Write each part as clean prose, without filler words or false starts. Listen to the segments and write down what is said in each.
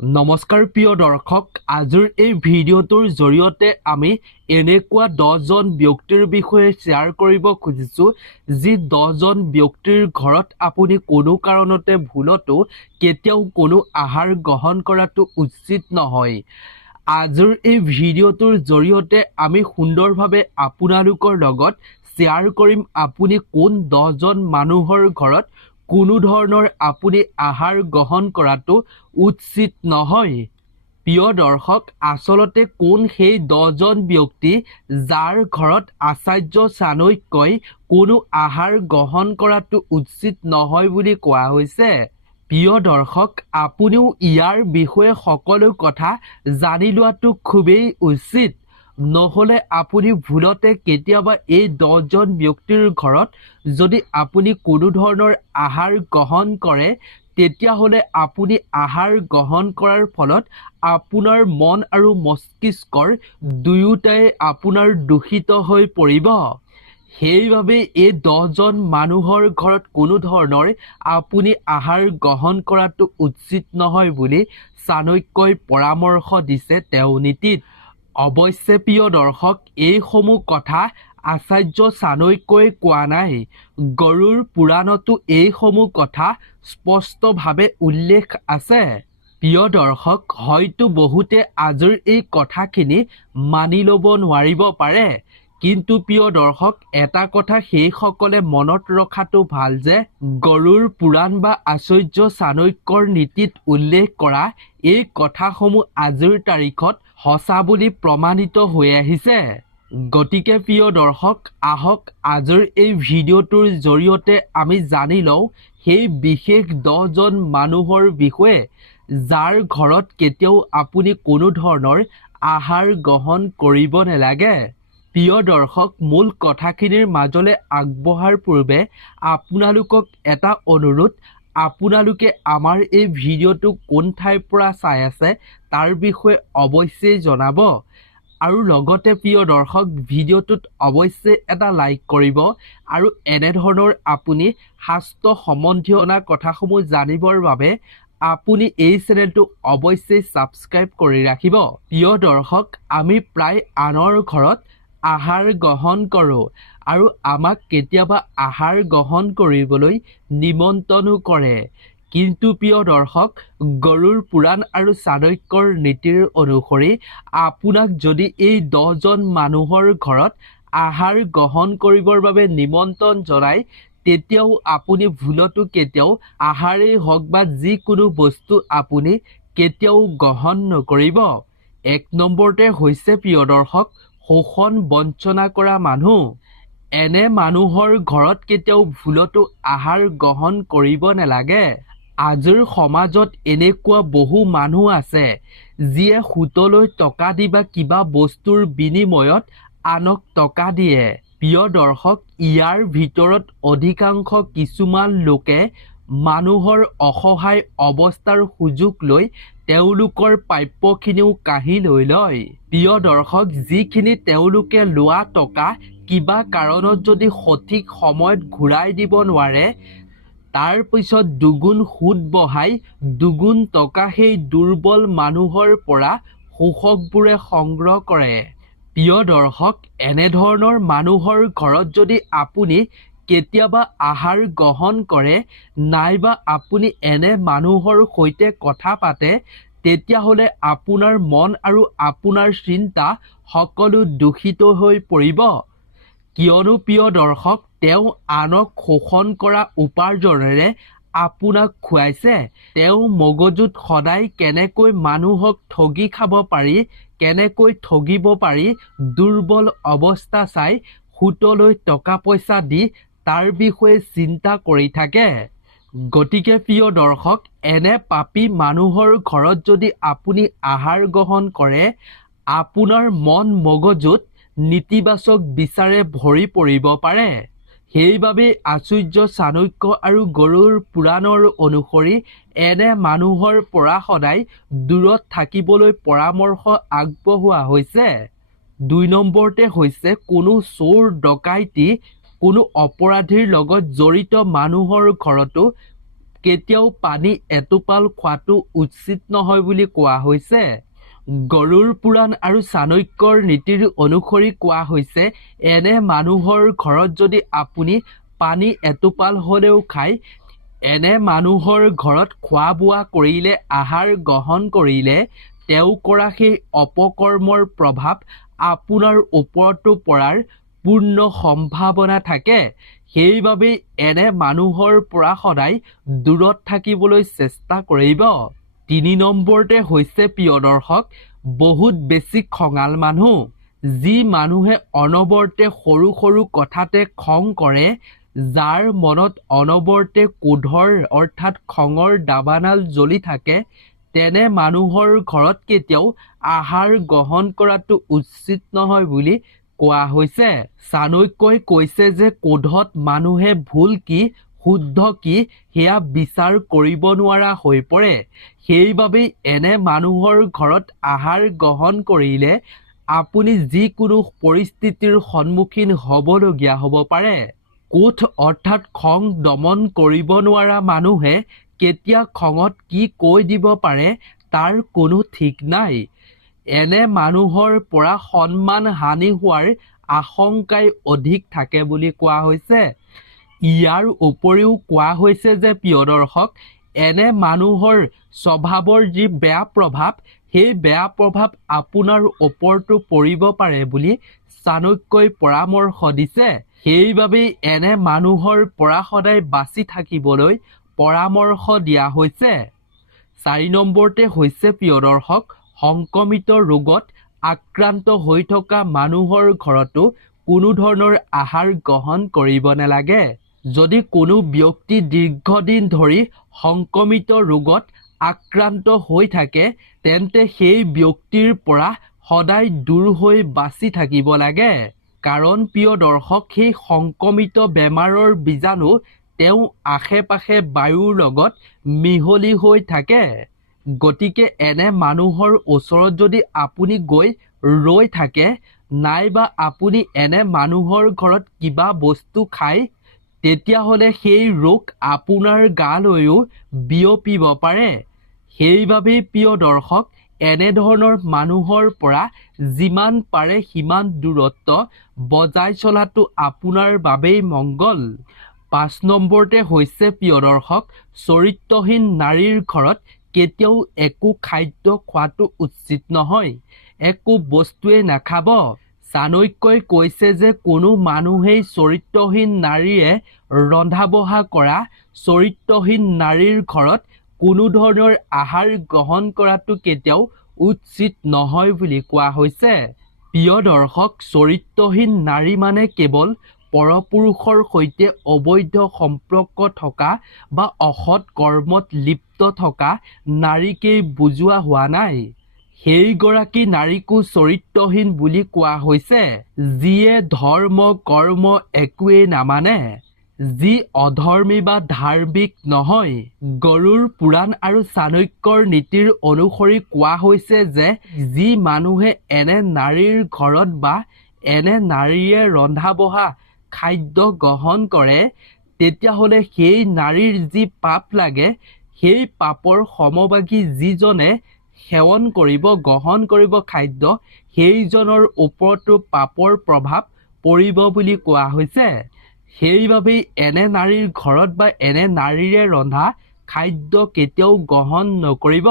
নমস্কাৰ প্ৰিয় দৰ্শক, আজিৰ এই ভিডিঅ'টোৰ জৰিয়তে আমি এনেকুৱা 10জন ব্যক্তিৰ বিষয়ে শ্বেয়াৰ কৰিব খুজিছোঁ যি 10জন ব্যক্তিৰ ঘৰত আপুনি কোনো কাৰণতে ভুলতো কেতিয়াও কোনো আহাৰ গ্ৰহণ কৰাটো উচিত নহয়। আজিৰ এই ভিডিঅ'টোৰ জৰিয়তে আমি সুন্দৰভাৱে আপোনালোকৰ লগত শ্বেয়াৰ কৰিম আপুনি কোন 10জন মানুহৰ ঘৰত কোনো ধৰণৰ আপুনি আহাৰ গ্ৰহণ কৰাটো উচিত নহয়। প্ৰিয় দৰ্শক, আচলতে কোন সেই 10জন ব্যক্তি যাৰ ঘৰত আচাৰ্য চাণক্যই কোনো আহাৰ গ্ৰহণ কৰাটো উচিত নহয় বুলি কোৱা হৈছে। প্ৰিয় দৰ্শক, আপুনিও ইয়াৰ বিষয়ে সকলো কথা জানি লোৱাটো খুবেই উচিত। নহ'লে আপুনি ভুলতে কেতিয়াবা এই 10জন ব্যক্তিৰ ঘৰত যদি আপুনি কোনো ধৰণৰ আহাৰ গ্ৰহণ কৰে, তেতিয়াহ'লে আপুনি আহাৰ গ্ৰহণ কৰাৰ ফলত আপোনাৰ মন আৰু মস্তিষ্কৰ দুয়োটাই আপোনাৰ দূষিত হৈ পৰিব। সেইবাবে এই 10জন মানুহৰ ঘৰত কোনো ধৰণৰ আপুনি আহাৰ গ্ৰহণ কৰাটো উচিত নহয় বুলি চাণক্যই পৰামৰ্শ দিছে তেওঁৰ নীতিত। অৱশ্যে প্ৰিয় দৰ্শক, এইসমূহ কথা আচাৰ্য চাণক্যই কোৱা নাই। গৰুড় পুৰাণতো এইসমূহ কথা স্পষ্টভাৱে উল্লেখ আছে। প্ৰিয় দৰ্শক, হয়তো বহুতে আজিৰ এই কথাখিনি মানি ল'ব নোৱাৰিব পাৰে, কিন্তু প্ৰিয় দৰ্শক, এটা কথা সেইসকলে মনত ৰখাটো ভাল যে গৰুড় পুৰাণ বা আচাৰ্য চাণক্যৰ নীতিত উল্লেখ কৰা এই কথাসমূহ আজিৰ তাৰিখত সঁচা বুলি প্ৰমাণিত হৈ আহিছে। গতিকে প্ৰিয় দৰ্শক, আহক আজিৰ এই ভিডিঅ'টোৰ জৰিয়তে আমি জানি লওঁ সেই বিশেষ 10জন মানুহৰ বিষয়ে যাৰ ঘৰত কেতিয়াও আপুনি কোনো ধৰণৰ আহাৰ গ্ৰহণ কৰিব নালাগে। প্ৰিয় দৰ্শক, মূল কথাখিনিৰ মাজলৈ আগবঢ়াৰ পূৰ্বে আপোনালোকক এটা অনুৰোধ, আপোনালোকে আমাৰ এই ভিডিঅ'টো কোন ঠাইৰ পৰা চাই আছে তাৰ বিষয়ে অৱশ্যেই জনাব। আৰু লগতে প্ৰিয় দৰ্শক, ভিডিঅ'টোত অৱশ্যেই এটা লাইক কৰিব আৰু এনেধৰণৰ আপুনি শাস্ত্ৰ সম্বন্ধীয় কথাসমূহ জানিবৰ বাবে আপুনি এই চেনেলটো অৱশ্যেই ছাবস্ক্ৰাইব কৰি ৰাখিব। প্ৰিয় দৰ্শক, আমি প্ৰায় আনৰ ঘৰত আহাৰ গ্ৰহণ কৰোঁ আৰু আমাক কেতিয়াবা আহাৰ গ্ৰহণ কৰিবলৈ নিমন্ত্ৰণো কৰে। কিন্তু প্ৰিয় দৰ্শক, গৰুড় পুৰাণ আৰু চাণক্যৰ নীতিৰ অনুসৰি আপোনাক যদি এই 10জন মানুহৰ ঘৰত আহাৰ গ্ৰহণ কৰিবৰ বাবে নিমন্ত্ৰণ জনায়, তেতিয়াও আপুনি ভুলতো কেতিয়াও আহাৰেই হওক বা যিকোনো বস্তু আপুনি কেতিয়াও গ্ৰহণ নকৰিব। 1 নম্বৰতে হৈছে প্ৰিয় দৰ্শক, শোষণ বঞ্চনা কৰা মানুহ। এনে মানুহৰ ঘৰত কেতিয়াও ভুলতো আহাৰ গ্ৰহণ কৰিব নালাগে। আজিৰ সমাজত এনেকুৱা বহু মানুহ আছে যিয়ে সুতলৈ টকা দি বা কিবা বস্তুৰ বিনিময়ত আনক টকা দিয়ে। প্ৰিয় দৰ্শক, ইয়াৰ ভিতৰত অধিকাংশ কিছুমান লোকে মানুহৰ অসহায় অৱস্থাৰ সুযোগ লৈ তেওঁলোকৰ প্ৰাপ্যখিনিও কাঢ়ি লৈ লয়। প্ৰিয় দৰ্শক, যিখিনি তেওঁলোকে লোৱা টকা কিবা কাৰণত যদি সঠিক সময়ত ঘূৰাই দিব নোৱাৰে, তাৰ পিছত দুগুণ সুদ বঢ়াই দুগুণ টকা সেই দুৰ্বল মানুহৰ পৰা শোষকবোৰে সংগ্ৰহ কৰে। প্ৰিয় দৰ্শক, এনেধৰণৰ মানুহৰ ঘৰত যদি আপুনি কেতিয়াবা আহাৰ গ্ৰহণ কৰে নাইবা আপুনি এনে মানুহৰ সৈতে কথা পাতে, তেতিয়াহ'লে আপোনাৰ মন আৰু আপোনাৰ চিন্তা সকলো দূষিত হৈ পৰিব। কিয়নো প্ৰিয় দৰ্শক, তেওঁ আনক শোষণ কৰা উপাৰ্জনেৰে আপোনাক খুৱাইছে। তেওঁ মগজুত সদায় কেনেকৈ মানুহক ঠগি খাব পাৰি, কেনেকৈ ঠগিব পাৰি, দুৰ্বল অৱস্থা চাই সুতলৈ টকা পইচা দি তাৰ বিষয়ে চিন্তা কৰি থাকে। গতিকে প্ৰিয় দৰ্শক, এনে পাপী মানুহৰ ঘৰত যদি আপুনি আহাৰ গ্ৰহণ কৰে, আপোনাৰ মন মগজুত নেতিবাচক বিচাৰে ভৰি পৰিব পাৰে। সেইবাবে আচাৰ্য চাণক্য আৰু গৰুড় পুৰাণৰ অনুসৰি এনে মানুহৰ পৰা সদায় দূৰত থাকিবলৈ পৰামৰ্শ আগবঢ়োৱা হৈছে। 2 নম্বৰতে হৈছে কোনো চোৰ ডকাইতি কোনো অপৰাধীৰ লগত জড়িত মানুহৰ ঘৰতো কেতিয়াও পানী এটোপাল খোৱাটো উচিত নহয় বুলি কোৱা হৈছে। গৰুড় পুৰাণ আৰু চাণক্যৰ নীতিৰ অনুসৰি কোৱা হৈছে এনে মানুহৰ ঘৰত যদি আপুনি পানী এটোপাল হ'লেও খায়, এনে মানুহৰ ঘৰত খোৱা বোৱা কৰিলে, আহাৰ গ্ৰহণ কৰিলে তেওঁ কৰা সেই অপকৰ্মৰ প্ৰভাৱ আপোনাৰ ওপৰতো পৰাৰ পূৰ্ণ সম্ভাৱনা থাকে। সেইবাবে এনে মানুহৰ পৰা সদায় দূৰত থাকিবলৈ চেষ্টা কৰিব। ৩ নম্বৰতে হৈছে প্ৰিয় দৰ্শক, বহুত বেছি খঙাল মানুহ। যি মানুহে অনবৰতে সৰু সৰু কথাতে খং কৰে, যাৰ মনত অনবৰতে ক্ৰোধৰ অৰ্থাৎ খঙৰ দাবানাল জ্বলি থাকে, তেনে মানুহৰ ঘৰত কেতিয়াও আহাৰ গ্ৰহণ কৰাটো উচিত নহয় বুলি কোৱা হৈছে। চাণক্যই কৈছে যে ক্ৰোধত মানুহে ভুল কি শুদ্ধ কি সেয়া বিচাৰ কৰিব নোৱাৰা হৈ পৰে। সেইবাবেই এনে মানুহৰ ঘৰত আহাৰ গ্ৰহণ কৰিলে আপুনি যিকোনো পৰিস্থিতিৰ সন্মুখীন হ'বলগীয়া হ'ব পাৰে। ক্ৰোধ অৰ্থাৎ খং দমন কৰিব নোৱাৰা মানুহে কেতিয়া খঙত কি কৈ দিব পাৰে তাৰ কোনো ঠিক নাই। এনে মানুহৰ পৰা সন্মান হানি হোৱাৰ আশংকাই অধিক থাকে বুলি কোৱা হৈছে। ইয়াৰ উপৰিও কোৱা হৈছে যে প্ৰিয় দৰ্শক, এনে মানুহৰ স্বভাৱৰ যি বেয়া প্ৰভাৱ, সেই বেয়া প্ৰভাৱ আপোনাৰ ওপৰতো পৰিব পাৰে বুলি চাণক্যই পৰামৰ্শ দিছে। সেইবাবেই এনে মানুহৰ পৰা সদায় বাচি থাকিবলৈ পৰামৰ্শ দিয়া হৈছে। ৪ নম্বৰতে হৈছে প্ৰিয় দৰ্শক, সংক্ৰমিত ৰোগত আক্ৰান্ত হৈ থকা মানুহৰ ঘৰতো কোনো ধৰণৰ আহাৰ গ্ৰহণ কৰিব নালাগে। যদি কোনো ব্যক্তি দীৰ্ঘদিন ধৰি সংক্ৰমিত ৰোগত আক্ৰান্ত হৈ থাকে, তেন্তে সেই ব্যক্তিৰ পৰা সদায় দূৰ হৈ বাচি থাকিব লাগে। কাৰণ প্ৰিয় দৰ্শক, সেই সংক্ৰমিত বেমাৰৰ বীজাণু তেওঁ আশে পাশে বায়ুৰ লগত মিহলি হৈ থাকে। গতিকে এনে মানুহৰ ওচৰত যদি আপুনি গৈ ৰৈ থাকে, নাইবা আপুনি এনে মানুহৰ ঘৰত কিবা বস্তু খায়, তেতিয়াহ'লে সেই ৰোগ আপোনাৰ গালৈও বিয়পিব পাৰে। সেইবাবেই প্ৰিয় দৰ্শক, এনেধৰণৰ মানুহৰ পৰা যিমান পাৰে সিমান দূৰত্ব বজাই চলাটো আপোনাৰ বাবেই মংগল। ৫ নম্বৰতে হৈছে প্ৰিয় দৰ্শক, চৰিত্ৰহীন নাৰীৰ ঘৰত কেতিয়াও একো খাদ্য খোৱাটো উচিত নহয়। একো বস্তুৱে নাখাব। চাণক্যই কৈছে যে কোনো মানুহেই চৰিত্ৰহীন নাৰীয়ে ৰন্ধা বঢ়া কৰা চৰিত্ৰহীন নাৰীৰ ঘৰত কোনো ধৰণৰ আহাৰ গ্ৰহণ কৰাটো কেতিয়াও উচিত নহয় বুলি কোৱা হৈছে। প্ৰিয় দৰ্শক, চৰিত্ৰহীন নাৰী মানে কেৱল পৰপুৰুষৰ সৈতে অবৈধ সম্পৰ্ক থকা বা অসৎ কৰ্মত লিপ্ত থকা নাৰীকেই বুজোৱা হোৱা নাই। সেইগৰাকী নাৰীকো চৰিত্ৰহীন বুলি কোৱা হৈছে, যিয়ে ধৰ্ম কৰ্ম একোৱেই নামানে, যি অধৰ্মী বা ধাৰ্মিক নহয়। গৰুড় পুৰাণ আৰু চাণক্যৰ নীতিৰ অনুসৰি কোৱা হৈছে যে যি মানুহে এনে নাৰীৰ ঘৰত বা এনে নাৰীয়ে ৰন্ধা বঢ়া খাদ্য গ্ৰহণ কৰে, তেতিয়াহ'লে সেই নাৰীৰ যি পাপ লাগে, সেই পাপৰ সমভাগী যিজনে সেৱন কৰিব, গ্ৰহণ কৰিব খাদ্য, সেইজনৰ ওপৰতো পাপৰ প্ৰভাৱ পৰিব বুলি কোৱা হৈছে। সেইবাবেই এনে নাৰীৰ ঘৰত বা এনে নাৰীৰে ৰন্ধা খাদ্য কেতিয়াও গ্ৰহণ নকৰিব।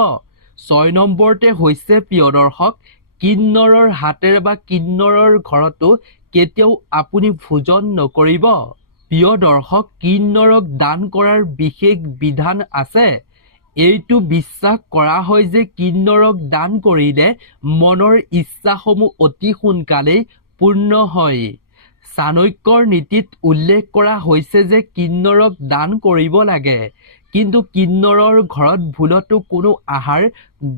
৬ নম্বৰতে হৈছে প্ৰিয় দৰ্শক, কিন্নৰৰ হাতেৰে বা কিন্নৰৰ ঘৰতো কেতিয়াও আপুনি ভোজন নকৰিব। প্ৰিয় দৰ্শক, কিন্নৰক দান কৰাৰ বিশেষ বিধান আছে। এইটো বিশ্বাস কৰা হয় যে কিন্নৰক দান কৰিলে মনৰ ইচ্ছাসমূহ অতি সোনকালেই পূৰ্ণ হয়। চাণক্যৰ নীতিত উল্লেখ কৰা হৈছে যে কিন্নৰক দান কৰিব লাগে, কিন্তু কিন্নৰৰ ঘৰত ভুলতো কোনো আহাৰ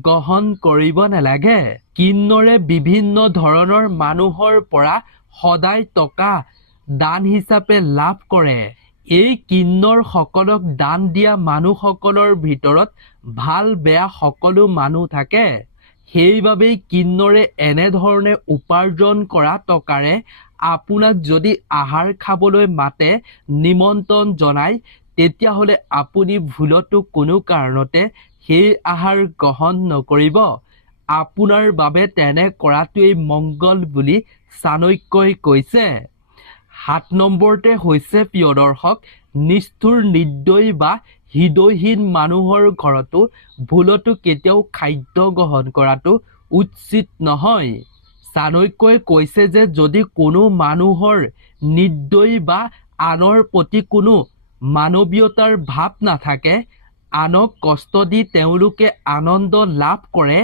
গ্ৰহণ কৰিব নালাগে। কিন্নৰে বিভিন্ন ধৰণৰ মানুহৰ পৰা সদায় টকা দান হিচাপে লাভ কৰে। এই কিন্নৰসকলক দান দিয়া মানুহসকলৰ ভিতৰত ভাল বেয়া সকলো মানুহ থাকে। সেইবাবেই কিন্নৰে এনেধৰণে উপাৰ্জন কৰা টকাৰে আপোনাক যদি আহাৰ খাবলৈ মাতে, নিমন্ত্ৰণ জনায়, তেতিয়াহ'লে আপুনি ভুলতো কোনো কাৰণতে সেই আহাৰ গ্ৰহণ নকৰিব। আপোনাৰ বাবে তেনে কৰাটোৱেই মংগল বুলি চাণক্যই কৈছে। 7 নম্বৰতে হৈছে প্ৰিয় দৰ্শক, নিষ্ঠুৰ নিৰ্দয়ী বা হৃদয়হীন মানুহৰ ঘৰতো ভুলতো কেতিয়াও খাদ্য গ্ৰহণ কৰাটো উচিত নহয়। চাণক্যই কৈছে যে যদি কোনো মানুহৰ নিৰ্দয়ী বা আনৰ প্ৰতি কোনো মানৱীয়তাৰ ভাৱ নাথাকে, আনক কষ্ট দি তেওঁলোকে আনন্দ লাভ কৰে,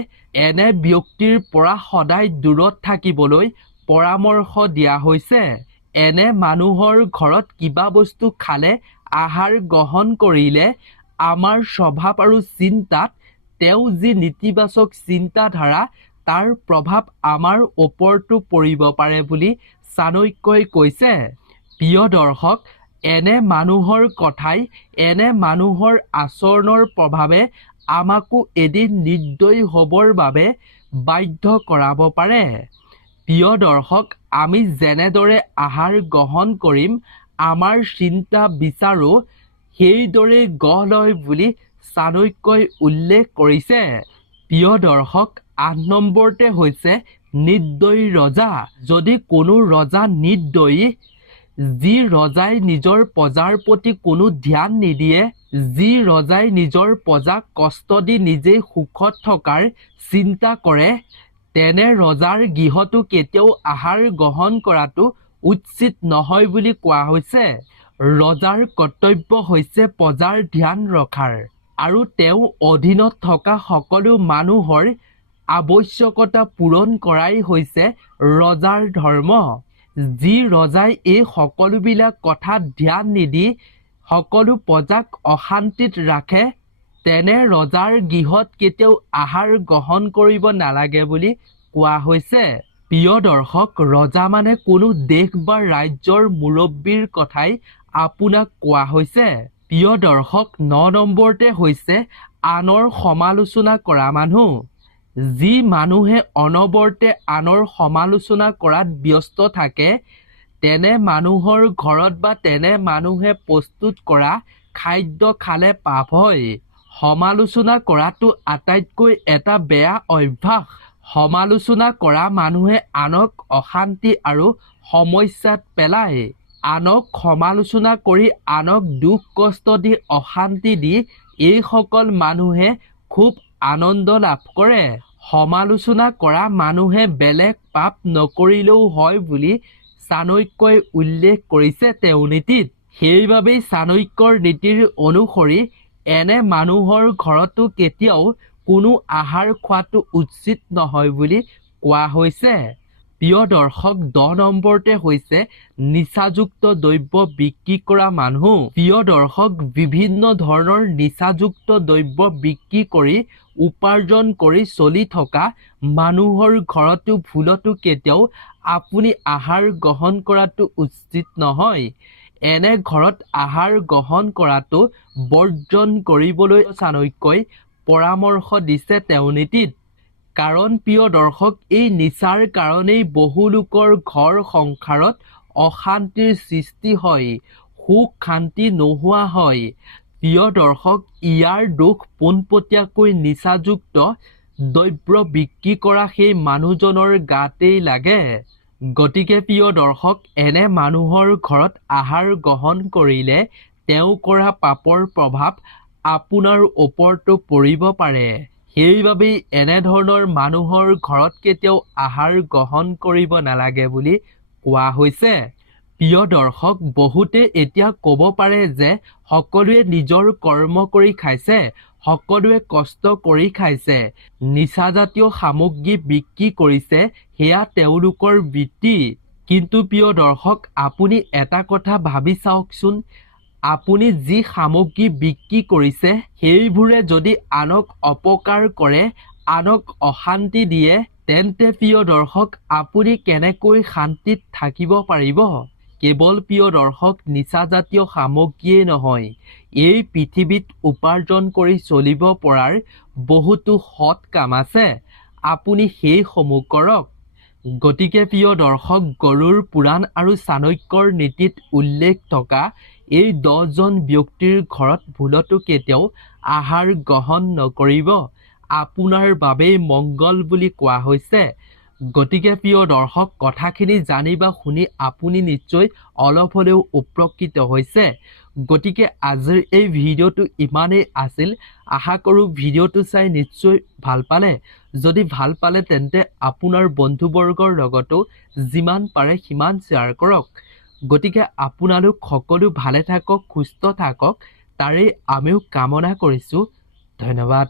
এনে ব্যক্তিৰ পৰা সদায় দূৰত থাকিবলৈ পৰামৰ্শ দিয়া হৈছে। এনে মানুহৰ ঘৰত কিবা বস্তু খালে, আহাৰ গ্ৰহণ কৰিলে আমাৰ স্বভাৱ আৰু চিন্তাত তেওঁ যি নেতিবাচক চিন্তাধাৰা তাৰ প্ৰভাৱ আমাৰ ওপৰতো পৰিব পাৰে বুলি চাণক্যই কৈছে। প্ৰিয় দৰ্শক, এনে মানুহৰ কথাই, এনে মানুহৰ আচৰণৰ প্ৰভাৱে আমাকো এদিন নিৰ্দয়ী হ'বৰ বাবে বাধ্য কৰাব পাৰে। প্ৰিয় দৰ্শক, আমি যেনেদৰে আহাৰ গ্ৰহণ কৰিম, আমাৰ চিন্তা বিচাৰো সেইদৰে গঢ় লয় বুলি চাণক্যই উল্লেখ কৰিছে। প্ৰিয় দৰ্শক, 8 নম্বৰতে হৈছে নিৰ্দয়ী ৰজা। যদি কোনো ৰজা নিৰ্দয়ী, যি ৰজাই নিজৰ প্ৰজাৰ প্ৰতি কোনো ধ্যান নিদিয়ে, যি ৰজাই নিজৰ প্ৰজাক কষ্ট দি নিজেই সুখত থকাৰ চিন্তা কৰে, তেনে ৰজাৰ গৃহতো কেতিয়াও আহাৰ গ্ৰহণ কৰাটো উচিত নহয় বুলি কোৱা হৈছে। ৰজাৰ কৰ্তব্য হৈছে প্ৰজাৰ ধ্যান ৰখাৰ আৰু তেওঁ অধীনত থকা সকলো মানুহৰ আৱশ্যকতা পূৰণ কৰাই হৈছে ৰজাৰ ধৰ্ম। যি ৰজাই এই সকলোবিলাক কথাত ধ্যান নিদি সকলো প্ৰজাক অশান্তিত ৰাখে, তেনে ৰজাৰ গৃহত কেতিয়াও আহাৰ গ্ৰহণ কৰিব নালাগে বুলি কোৱা হৈছে। প্ৰিয় দৰ্শক, ৰজা মানে কোনো দেশ বা ৰাজ্যৰ মুৰব্বীৰ কথাই আপোনাক কোৱা হৈছে। প্ৰিয় দৰ্শক, 9 নম্বৰতে হৈছে আনৰ সমালোচনা কৰা মানুহ। যি মানুহে অনবৰতে আনৰ সমালোচনা কৰাত ব্যস্ত থাকে, তেনে মানুহৰ ঘৰত বা তেনে মানুহে প্ৰস্তুত কৰা খাদ্য খালে পাপ হয়। সমালোচনা কৰাটো আটাইতকৈ এটা বেয়া অভ্যাস। সমালোচনা কৰা মানুহে আনক অশান্তি আৰু সমস্যাত পেলায়। আনক সমালোচনা কৰি, আনক দুখ কষ্ট দি, অশান্তি দি এইসকল মানুহে খুব আনন্দ লাভ কৰে। সমালোচনা কৰা মানুহে বেলেগ পাপ নকৰিলেও হয় বুলি চাণক্যই উল্লেখ কৰিছে তেওঁৰ নীতিত। সেইবাবেই চাণক্যৰ নীতিৰ অনুসৰি এনে মানুহৰ ঘৰতো কেতিয়াও কোনো আহাৰ খোৱাটো উচিত নহয় বুলি কোৱা হৈছে। প্ৰিয় দৰ্শক, 10 নম্বৰতে হৈছে নিচাযুক্ত দ্ৰব্য বিক্ৰী কৰা মানুহ। প্ৰিয় দৰ্শক, বিভিন্ন ধৰণৰ নিচাযুক্ত দ্ৰব্য বিক্ৰী কৰি উপাৰ্জন কৰি চলি থকা মানুহৰ ঘৰতো ভুলতো কেতিয়াও আপুনি আহাৰ গ্ৰহণ কৰাটো উচিত নহয়। এনে ঘৰত আহাৰ গ্ৰহণ কৰাটো বৰ্জন কৰিবলৈ চাণক্যই পৰামৰ্শ দিছে তেওঁৰ নীতিত। কাৰণ প্ৰিয় দৰ্শক, এই নিচাৰ কাৰণেই বহু লোকৰ ঘৰ সংসাৰত অশান্তিৰ সৃষ্টি হয়, সুখ শান্তি নোহোৱা হয়। প্ৰিয় দৰ্শক, ইয়াৰ দোষ পোনপটীয়াকৈ নিচাযুক্ত দ্ৰব্য বিক্ৰী কৰা সেই মানুহজনৰ গাতেই লাগে। গতিকে প্ৰিয় দৰ্শক, এনে মানুহৰ ঘৰত আহাৰ গ্ৰহণ কৰিলে তেওঁ কৰা পাপৰ প্ৰভাৱ আপোনাৰ ওপৰতো পৰিব পাৰে। সেইবাবেই এনেধৰণৰ মানুহৰ ঘৰত কেতিয়াও আহাৰ গ্ৰহণ কৰিব নালাগে বুলি কোৱা হৈছে। প্ৰিয় দৰ্শক, বহুতে এতিয়া ক'ব পাৰে যে সকলোৱে নিজৰ কৰ্ম কৰি খাইছে, সকলোৱে কষ্ট কৰি খাইছে, নিচাজাতীয় সামগ্ৰী বিক্ৰী কৰিছে, সেয়া তেওঁলোকৰ বৃত্তি। কিন্তু প্ৰিয় দৰ্শক, আপুনি এটা কথা ভাবি চাওকচোন, আপুনি যি সামগ্ৰী বিক্ৰী কৰিছে সেইবোৰে যদি আনক অপকাৰ কৰে, আনক অশান্তি দিয়ে, তেন্তে প্ৰিয় দৰ্শক, আপুনি কেনেকৈ শান্তিত থাকিব পাৰিব? কেৱল প্ৰিয় দৰ্শক, নিচাজাতীয় সামগ্ৰীয়ে নহয়, এই পৃথিৱীত উপাৰ্জন কৰি চলিব পৰাৰ বহুতো সৎ কাম আছে। আপুনি সেইসমূহ কৰক। গতিকে প্ৰিয় দৰ্শক, গৰুড় পুৰাণ আৰু চাণক্যৰ নীতিত উল্লেখ থকা এই 10 জন ব্যক্তিৰ ঘৰত ভুলতো কেতিয়াও আহাৰ গ্ৰহণ নকৰিব, আপোনাৰ বাবেই মংগল বুলি কোৱা হৈছে। গতিকে প্ৰিয় দৰ্শক, কথাখিনি জানি বা শুনি আপুনি নিশ্চয় অলপ হ'লেও উপকৃত হৈছে। গতিকে আজিৰ এই ভিডিঅ'টো ইমানেই আছিল। আশা কৰোঁ ভিডিঅ'টো চাই নিশ্চয় ভাল পালে। যদি ভাল পালে তেন্তে আপোনাৰ বন্ধুবৰ্গৰ লগতো যিমান পাৰে সিমান শ্বেয়াৰ কৰক। গতিকে আপোনালোক সকলো ভালে থাকক, সুস্থ থাকক, তাৰেই আমিও কামনা কৰিছোঁ। ধন্যবাদ।